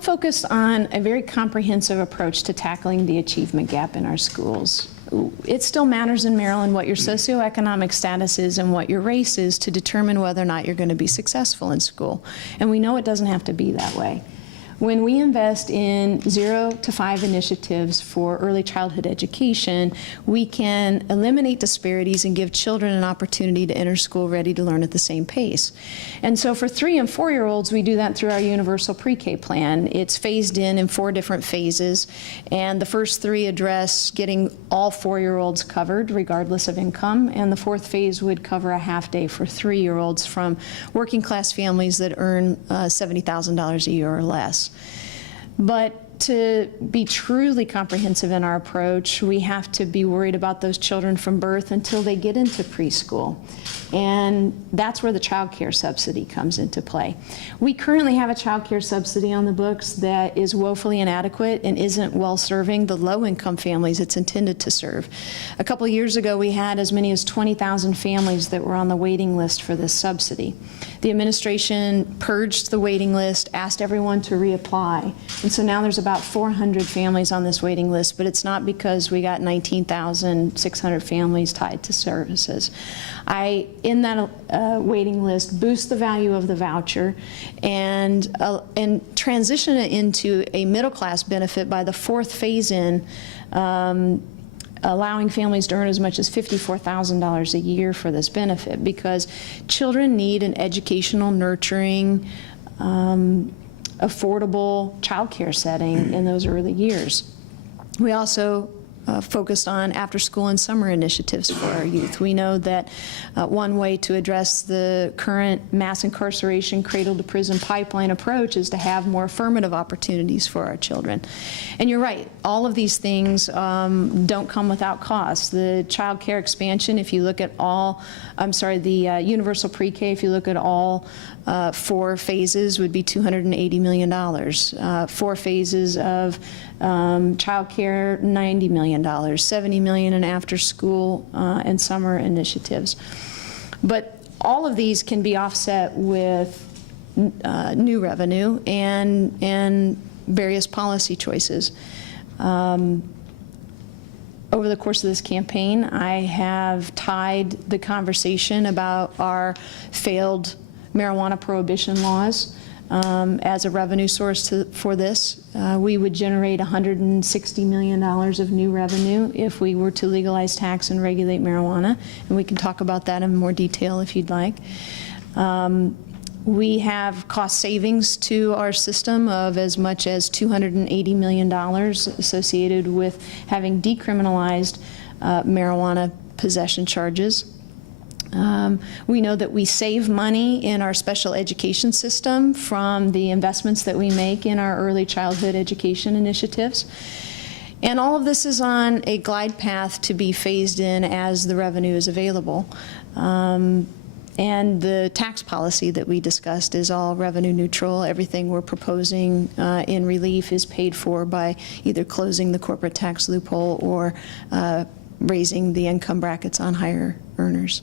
I'm focused on a very comprehensive approach to tackling the achievement gap in our schools. It still matters in Maryland what your socioeconomic status is and what your race is to determine whether or not you're going to be successful in school. And we know it doesn't have to be that way. When we invest in 0 to 5 initiatives for early childhood education, we can eliminate disparities and give children an opportunity to enter school ready to learn at the same pace. And so for 3- and 4-year-olds, we do that through our universal pre-K plan. It's phased in 4 different phases, and the first 3 address getting all 4-year-olds covered regardless of income, and the 4th phase would cover a half day for 3-year-olds from working class families that earn $70,000 a year or less. But to be truly comprehensive in our approach, we have to be worried about those children from birth until they get into preschool. And that's where the child care subsidy comes into play. We currently have a child care subsidy on the books that is woefully inadequate and isn't well serving the low-income families it's intended to serve. A couple of years ago, we had as many as 20,000 families that were on the waiting list for this subsidy. The administration purged the waiting list, asked everyone to reapply, and so now there's about 400 families on this waiting list, but it's not because we got 19,600 families tied to services. In that waiting list, boost the value of the voucher and transition it into a middle class benefit by the 4th phase in, allowing families to earn as much as $54,000 a year for this benefit, because children need an educational, nurturing, affordable child care setting in those early years. We also focused on after-school and summer initiatives for our youth. We know that one way to address the current mass incarceration cradle-to-prison pipeline approach is to have more affirmative opportunities for our children. And you're right, all of these things don't come without costs. The child care expansion, if you look at all, the universal pre-K, if you look at all 4 phases, would be $280 million. 4 phases of child care, $90 million, $70 million in after-school and summer initiatives. But all of these can be offset with new revenue and various policy choices. Over the course of this campaign, I have tied the conversation about our failed marijuana prohibition laws as a revenue source for this. We would generate $160 million of new revenue if we were to legalize, tax, and regulate marijuana, and we can talk about that in more detail if you'd like. We have cost savings to our system of as much as $280 million associated with having decriminalized marijuana possession charges. We know that we save money in our special education system from the investments that we make in our early childhood education initiatives. And all of this is on a glide path to be phased in as the revenue is available. And the tax policy that we discussed is all revenue neutral. Everything we're proposing in relief is paid for by either closing the corporate tax loophole or raising the income brackets on higher earners.